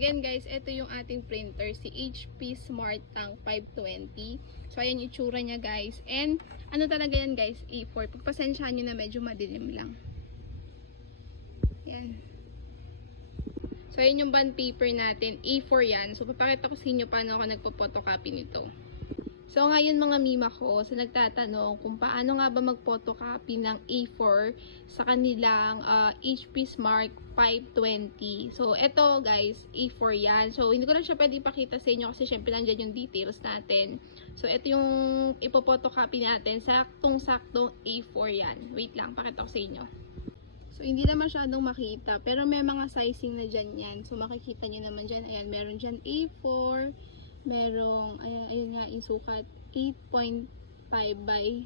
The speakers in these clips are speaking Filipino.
again guys, ito yung ating printer, si HP Smart Tank 520. So ayan yung itsura niya guys. And ano talaga yan guys, A4. Pagpasensyahan nyo na medyo madilim lang. Yan. So ayan yung bond paper natin, A4 yan. So papakita ko sa inyo paano ako nagpo-photocopy nito. So ngayon mga mima ko, so nagtatanong kung paano nga ba mag-photocopy ng A4 sa kanilang HP Smart 520. So ito guys, A4 yan. So hindi ko na siya pwede ipakita sa inyo kasi syempre nandiyan yung details natin. So ito yung ipo-photocopy natin, saktong-saktong A4 yan. Wait lang, pakita ko sa inyo. So hindi na masyadong makita, pero may mga sizing na dyan yan. So makikita nyo naman dyan, ayan, meron dyan A4, merong, ayun nga, yung sukat 8.5 by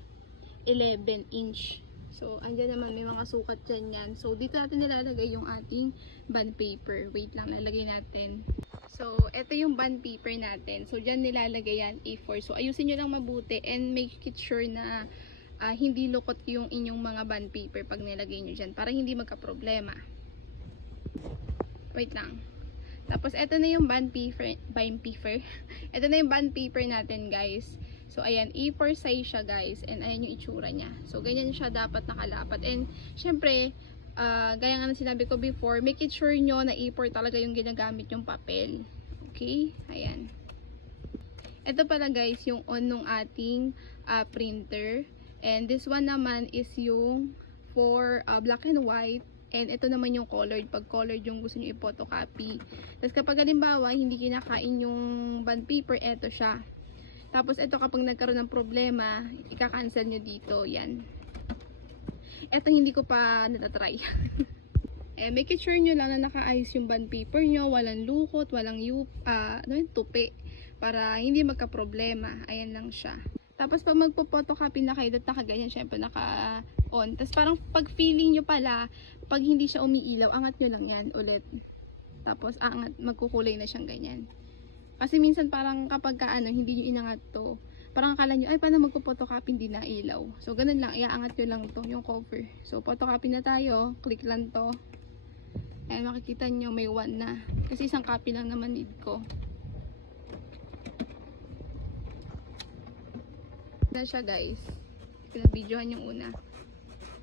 11 inch. So, andyan naman may mga sukat dyan yan. So, dito natin nilalagay yung ating bond paper. Wait lang, lalagay natin. So, ito yung bond paper natin. So, dyan nilalagay yan, A4. So, ayusin nyo lang mabuti and make it sure na hindi lukot yung inyong mga bond paper pag nilagay nyo dyan para hindi magka-problema. Wait lang. Tapos, ito na yung bond paper. Ito na yung bond paper natin, guys. So, ayan, A4 size siya, guys. And, ayan yung itsura niya. So, ganyan siya dapat nakalapat. And, syempre, gaya nga na sinabi ko before, make it sure nyo na A4 talaga yung ginagamit yung papel. Okay? Ayan. Ito pala, guys, yung on nung ating printer. And, this one naman is yung for black and white. And ito naman yung colored, pag colored yung gusto nyo i-photocopy. Tapos kapag halimbawa, hindi kinakain yung bond paper, eto siya. Tapos ito kapag nagkaroon ng problema, ika-cancel nyo dito, yan. Ito hindi ko pa natatry. Make it sure nyo lang na naka-ayos yung bond paper nyo, walang lukot, walang tupi, para hindi magka-problema. Ayan lang siya. Tapos pag magpo-photocopy na kayo, nakaganyan, syempre naka-on. Tapos parang pag feeling nyo pala, pag hindi siya umiilaw, angat nyo lang yan ulit. Tapos angat, magkukulay na siyang ganyan. Kasi minsan parang kapag hindi nyo inangat to, parang akala nyo, ay paano magpo-photocopy, hindi na ilaw. So ganun lang, iaangat nyo lang to, yung cover. So photocopy na tayo, click lang to. Ayan, makikita nyo may 1 na. Kasi isang copy lang naman need ko. Na siya guys, pinag-videohan yung una.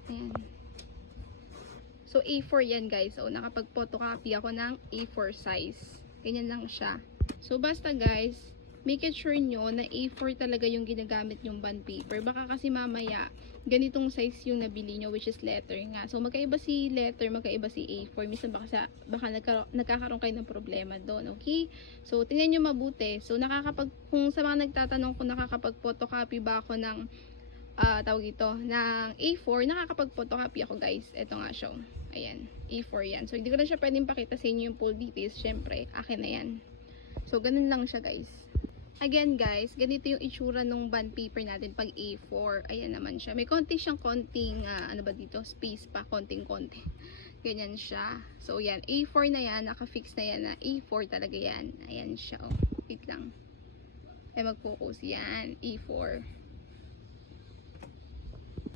Ayan. So A4 yan guys. So nakapag-photocopy ako ng A4 size. Ganyan lang siya. So basta guys, make it sure nyo na A4 talaga yung ginagamit yung bond paper. Baka kasi mamaya ganitong size yung nabili nyo, which is letter nga. So magkaiba si letter, magkaiba si A4. Minsan baka nagkakaroon kayo ng problema doon, okay? So tingnan nyo mabuti. So kung sa mga nagtatanong kung nakakapag-photocopy ba ako ng ng A4, nakakapag-photocopy ako guys. Ito nga siya. Ayan, A4 yan. So hindi ko na siya pwedeng pakita sa inyo yung full details. Syempre, akin na yan. So ganun lang siya guys. Again guys, ganito yung itsura ng bond paper natin pag A4. Ayan naman siya. May konting ano ba dito? Space pa, konting-konti. Ganyan siya. So yan, A4 na yan. Naka-fix na yan na A4 talaga yan. Ayan siya. Oh. Wait lang. Mag-focus yan. A4.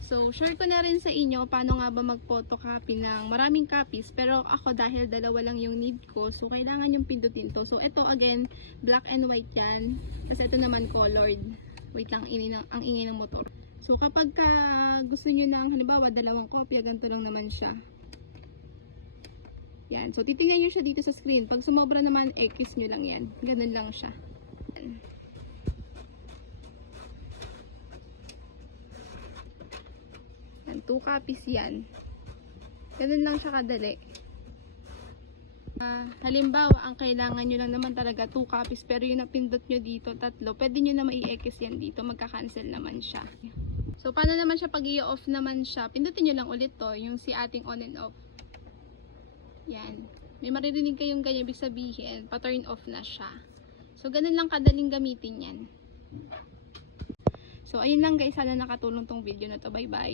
So, share ko na rin sa inyo paano nga ba mag-photocopy ng maraming copies. Pero ako dahil dalawa lang yung need ko, so kailangan yung pindutin to. So, ito again, black and white yan. Tapos ito naman colored. Wait lang, ang ingay ng motor. So, kapag gusto nyo ng halimbawa, dalawang kopya, ganito lang naman siya. Yan. So, titingnan nyo siya dito sa screen. Pag sumobra naman, X nyo lang yan. Ganun lang siya. Yan. 2 copies yan. Ganun lang siya kadali. Halimbawa, ang kailangan nyo lang naman talaga 2 copies, pero yung napindot nyo dito, 3, pwede nyo na mai-X yan dito, magka-cancel naman siya. So, paano naman siya pag i-off naman siya? Pindutin nyo lang ulit to, yung si ating on and off. Yan. May maririnig kayong ganyan, ibig sabihin, pa-turn off na siya. So, ganun lang kadaling gamitin yan. So, ayun lang guys, sana nakatulong tong video na to. Bye-bye.